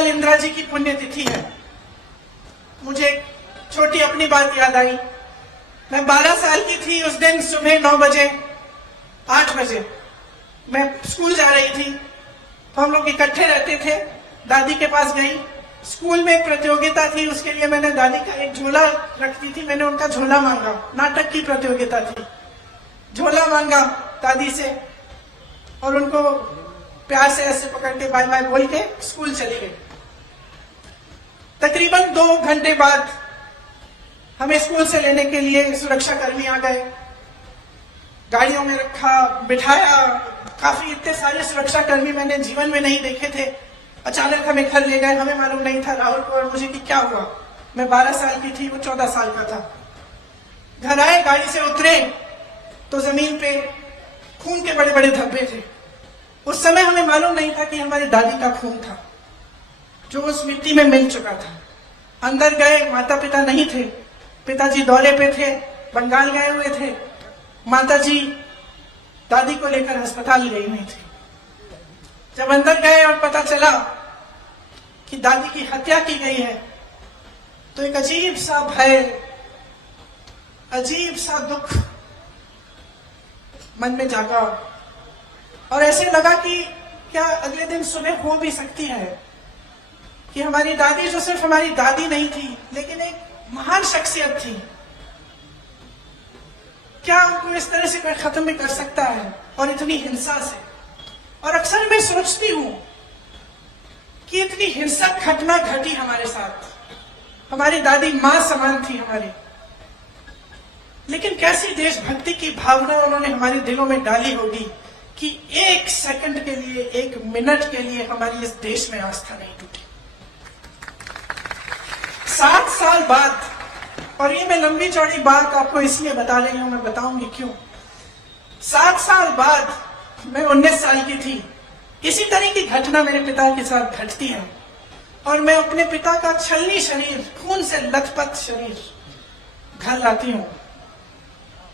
कल इंदिरा जी की पुण्यतिथि है। मुझे एक छोटी अपनी बात याद आई। मैं 12 साल की थी। उस दिन सुबह 9 बजे 8 बजे मैं स्कूल जा रही थी, तो हम लोग इकट्ठे रहते थे। दादी के पास गई। स्कूल में एक प्रतियोगिता थी, उसके लिए मैंने दादी का एक झोला रखती थी, मैंने उनका झोला मांगा। नाटक की प्रतियोगिता थी। झोला मांगा दादी से और उनको प्यार से ऐसे पकड़ के बाय बाय बोल के स्कूल चली गई। तकरीबन 2 घंटे बाद हमें स्कूल से लेने के लिए सुरक्षा कर्मी आ गए। गाड़ियों में रखा, बिठाया। काफी इतने सारे सुरक्षा कर्मी मैंने जीवन में नहीं देखे थे। अचानक हमें घर ले गए। हमें मालूम नहीं था, राहुल को और मुझे, कि क्या हुआ। मैं 12 साल की थी, वो 14 साल का था। घर आए, गाड़ी से उतरे तो जमीन पे खून के बड़े बड़े धब्बे थे। उस समय हमें मालूम नहीं था कि हमारी दादी का खून था, जो उस मिट्टी में मिल चुका था। अंदर गए, माता पिता नहीं थे। पिताजी दौरे पे थे, बंगाल गए हुए थे। माताजी दादी को लेकर अस्पताल गई हुई थी। जब अंदर गए और पता चला कि दादी की हत्या की गई है, तो एक अजीब सा भय, अजीब सा दुख मन में जागा और ऐसे लगा कि क्या अगले दिन सुबह हो भी सकती है कि हमारी दादी, जो सिर्फ हमारी दादी नहीं थी लेकिन एक महान शख्सियत थी, क्या उनको इस तरह से कोई खत्म भी कर सकता है, और इतनी हिंसा से। और अक्सर मैं सोचती हूं कि इतनी हिंसक घटना घटी हमारे साथ। हमारी दादी मां समान थी हमारी, लेकिन कैसी देशभक्ति की भावना उन्होंने हमारे दिलों में डाली होगी कि 1 सेकंड के लिए, 1 मिनट के लिए हमारी इस देश में आस्था नहीं टूटी। 7 साल बाद, और ये मैं लंबी चौड़ी बात आपको इसलिए बता रही हूं, मैं बताऊंगी क्यों। 7 साल बाद मैं 19 साल की थी। इसी तरह की घटना मेरे पिता के साथ घटती है और मैं अपने पिता का छलनी शरीर, खून से लथपथ शरीर घर लाती हूं।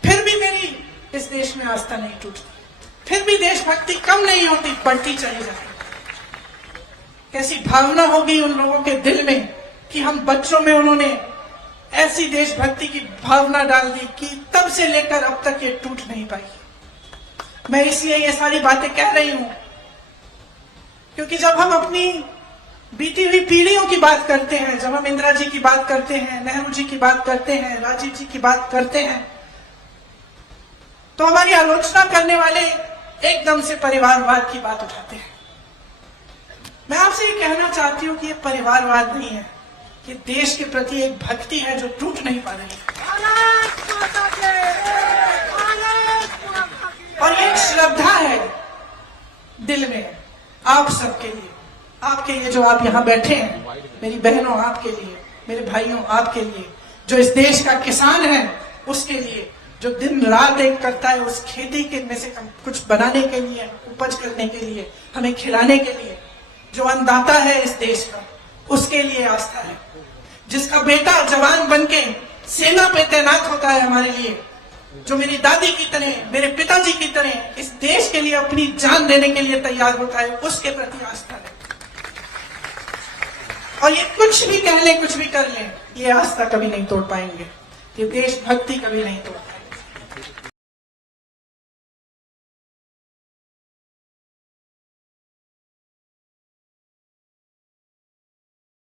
फिर भी मेरी इस देश में आस्था नहीं टूटती, फिर भी देशभक्ति कम नहीं होती, बढ़ती चली जाती। कैसी भावना होगी उन लोगों के दिल में कि हम बच्चों में उन्होंने ऐसी देशभक्ति की भावना डाल दी कि तब से लेकर अब तक ये टूट नहीं पाई। मैं इसलिए ये सारी बातें कह रही हूं क्योंकि जब हम अपनी बीती हुई पीढ़ियों की बात करते हैं, जब हम इंदिरा जी की बात करते हैं, नेहरू जी की बात करते हैं, राजीव जी की बात करते हैं, तो हमारी आलोचना करने वाले एकदम से परिवारवाद की बात उठाते हैं। मैं आपसे ये कहना चाहती हूं कि ये परिवारवाद नहीं है, ये देश के प्रति एक भक्ति है जो टूट नहीं पा रही है, और ये एक श्रद्धा है दिल में आप सबके लिए, आपके लिए जो आप यहाँ बैठे हैं, मेरी बहनों आपके लिए, मेरे भाइयों आपके लिए, जो इस देश का किसान है उसके लिए, जो दिन रात एक करता है उस खेती के में से कुछ बनाने के लिए, उपज करने के लिए, हमें खिलाने के लिए, जो अन्नदाता है इस देश का, उसके लिए आस्था है। जिसका बेटा जवान बनके सेना पे तैनात होता है हमारे लिए, जो मेरी दादी की तरह, मेरे पिताजी की तरह इस देश के लिए अपनी जान देने के लिए तैयार होता है, उसके प्रति आस्था है। और ये कुछ भी कह ले, कुछ भी कर ले, ये आस्था कभी नहीं तोड़ पाएंगे, ये देशभक्ति कभी नहीं तोड़